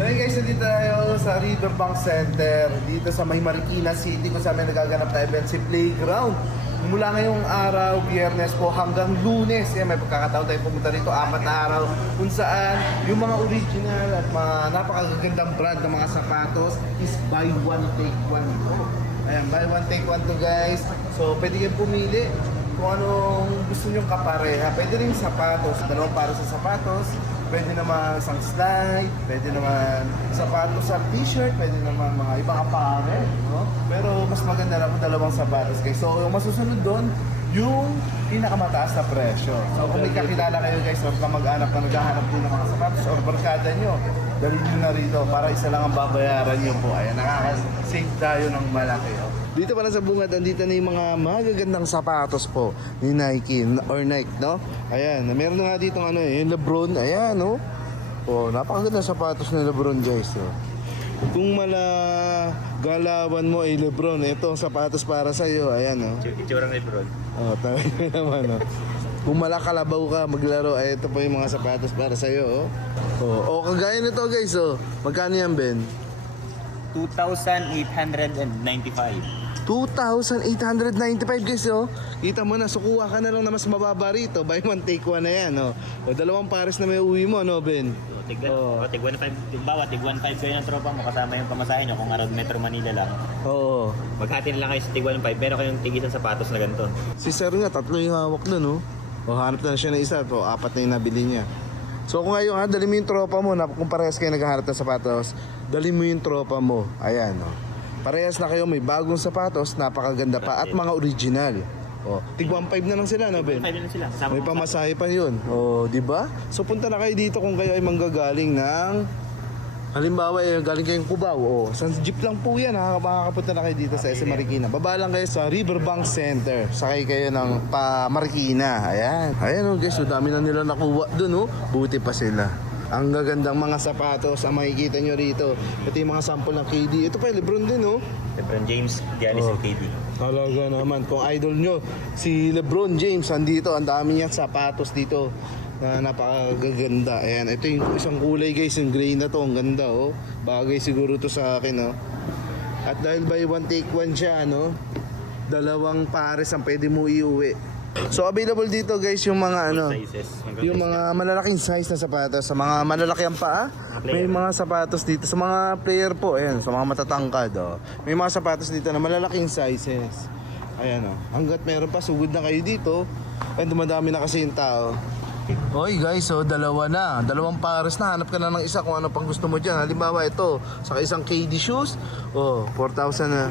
Ngayon guys, nandito tayo sa Riverbank Center, dito sa May Marikina City, kung saan may nagaganap na event si Playground. Mula ngayong araw, Biyernes po hanggang Lunes, may pagkakataon tayo pumunta dito, 4 na araw, kung saan yung mga original at mga napakagandang brand ng mga sapatos is buy one take one. Ayan, buy one take one to guys. So pwede kayong pumili kung anong gusto nyong kapareha. Pwede rin sapatos, dalawang para sa sapatos. Pwede naman isang slide, pwede naman sapatos sa t-shirt, pwede naman mga ibang apparel, no? Pero mas maganda lang kung dalawang sapatos guys. So yung masusunod doon, yung pinakamataas na presyo. So kung may kakilala kayo guys, o kamag-anak na naghahanap din ng mga sapatos or barkada nyo, dalhin nyo na rito para isa lang ang babayaran nyo po. Ayan, nakaka-save tayo ng malaki. Dito pala sa bungad, andito na yung mga magagandang sapatos po ni Nike or Nike, no? Ayan, meron na nga dito yung Lebron, ayan, no? Oh, napakagandang sapatos ni Lebron, guys, oh. Kung galawan mo ay Lebron, ito ang sapatos para sa iyo, ayan, no? Itsura ng Lebron. Oh, tama naman, no? Kung malakalabaw ka maglaro, ay ito po yung mga sapatos para sa iyo, oh. Oh, kagaya nito, guys, oh. Magkano yan, Ben? 2,895. 2,895 guys, oh. Kita mo na, sukuha ka na lang na mas mababa rito. Buy one, take one na yan, oh. O, dalawang pares na may uwi mo, no, Ben? Tig 1.5, yung bawat, tig 1.5 kayo ng tropa mo, kasama yung pamasahe nyo, kung around Metro Manila lang. Oo. Maghati na lang kayo sa tig 1.5, pero kayong tig isang sapatos na ganito. Si Sir nga, 3 yung hawak nun, oh. O, hanap na siya ng isa, o, 4 na yung nabili niya. So kung ngayon, dali mo yung tropa mo, na kung parehas kayo naghahanap ng sapatos, dali mo yung tropa mo. Ayan, oh. Parehas na kayo, may bagong sapatos, napakaganda pa, at mga original. Oh, tig 1.5 na lang sila, no, Ben? 1.5 na lang sila. Kasama May pamasahe pa yun. Oh, di ba? So punta na kayo dito kung kayo ay manggagaling ng halimbawa, galing kayong Cubao. Oh, sa jeep lang po yan. Makakapunta na kayo dito sa SM Marikina. Baba lang kayo sa Riverbank Center. Sakay kayo ng Marikina. Ayan. Ayan, oh, guys. So dami na nila nakuha dun, oh. Buti pa sila. Ang gagandang mga sapatos ang makikita nyo rito. Ito yung mga sample ng KD. Ito pa, Lebron din, oh. Lebron James, Giannis, and KD. Talaga naman. Kung idol nyo, si Lebron James, andito. Ang dami niya sapatos dito na napakaganda. Ayan, ito yung isang kulay guys. Yung gray na to, ang ganda, oh. Bagay siguro to sa akin, oh. At dahil buy one take one siya, no, dalawang pares ang pwede mo iuwi. So available dito guys yung mga yung mga malalaking size na sapatos. Sa mga malalaki ang paa, may mga sapatos dito. Sa mga player po, ayan, sa mga matatangkad, oh. May mga sapatos dito na malalaking sizes. Ayan, oh. Hanggat meron pa, sugod na kayo dito. And dumadami na kasi yung tao. Oy guys, so dalawa na. Dalawang pares na. Hanap ka na ng isa kung ano pang gusto mo dyan. Halimbawa ito, saka isang KD shoes, oh, 4,000 na.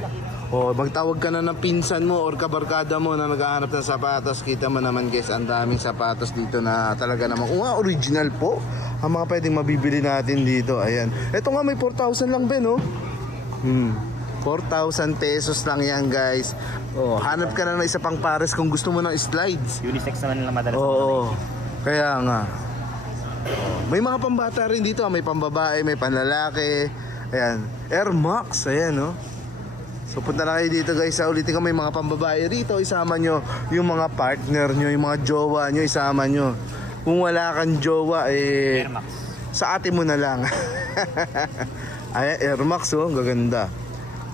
O, magtawag ka na ng pinsan mo or kabarkada mo na naghahanap ng sapatos. Kita mo naman guys, ang daming sapatos dito na talaga naman original po ang mga pwedeng mabibili natin dito. Ayan, eto nga may 4,000 lang, Ben, oh. 4,000 pesos lang yan guys. O, hanap ka na ng isa pang pares kung gusto mo ng slides. Unisex naman lang madalas. Oo, kaya nga. May mga pambata rin dito, may pambabae, may panlalaki. Ayan, Air Max, ayan, oh. So punta na kayo dito guys, ulitin ko, may mga pambabae rito, isama nyo yung mga partner nyo, yung mga jowa nyo, isama nyo. Kung wala kang jowa, Air Max. sa ate mo na lang. Ay, Air Max, oh, gaganda.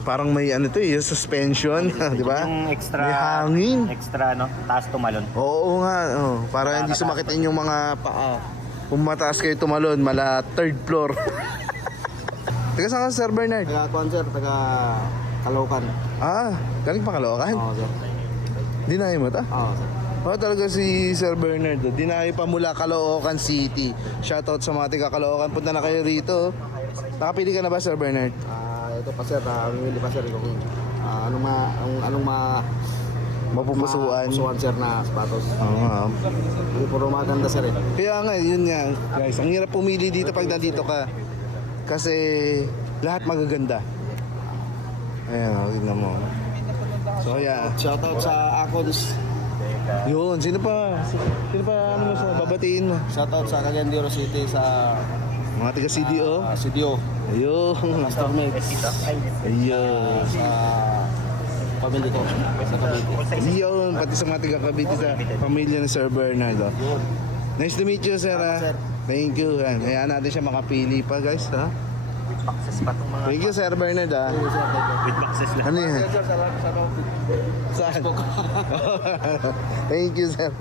Parang may yung suspension, di ba? Yung extra, may hangin. Extra, no? Taas tumalon. Oo nga, oh, para hindi sumakitin yung mga paa. Kung mataas kayo tumalon, mala 3rd floor. Taga saan ka, Sir Bernard? Taga concert, taga Caloocan. Ah, galing pa Caloocan? Oo, sir. Dinayo mo ta? Oo, sir. Oh, talaga si Sir Bernard. Dinayo pa mula Caloocan City. Shoutout sa mga taga Caloocan. Punta na kayo rito. Nakapili ka na ba, Sir Bernard? Ito pa sir, mamili pa sir kung anong Mapupusuan. mapupusuan sir na sapatos. Oo nga. Hindi puro maganda sir eh. Kaya nga, yun nga. Guys, ang hirap pumili dito pag nandito ka. Kasi lahat magaganda. Ayan, tignan mo. So, yeah. Shoutout sa Acons. Yun, sino pa? Sino pa ano mo sa babatiin mo? Shoutout sa Cagayan City sa Mga taga CDO. CDO. Ayun. Mastermates. Ayun. Sa pamilya ko sa Cavite. Ayun, pati sa mga taga Cavite sa pamilya ni Sir Bernardo. Nice to meet you, sir. Sir. Thank you. Hayaan natin siya makapili pa, guys, ha? With boxes pa itong mga... Thank you, Sir Bernard, ah. With boxes lang. Ano yan? Sir, salamat sa Saan? Thank you, sir.